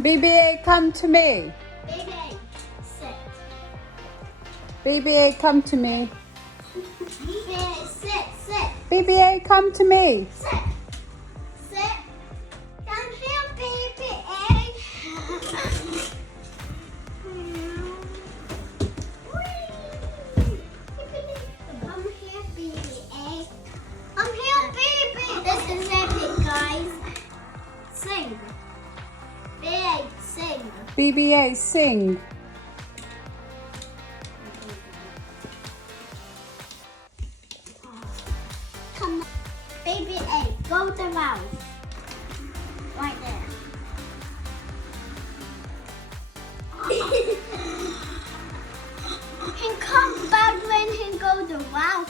BB-8, come to me. BB-8, sit. BB-8, come to me. BB-8, sit. BB-8, come to me. Sit. Come here, BB-8. Come here, BB-8. Come here, BB. This is epic, guys. Sing. BB-8, sing. BB-8, sing. Come on. BB-8, go to Ralph. Right there. He come back when he go to Ralph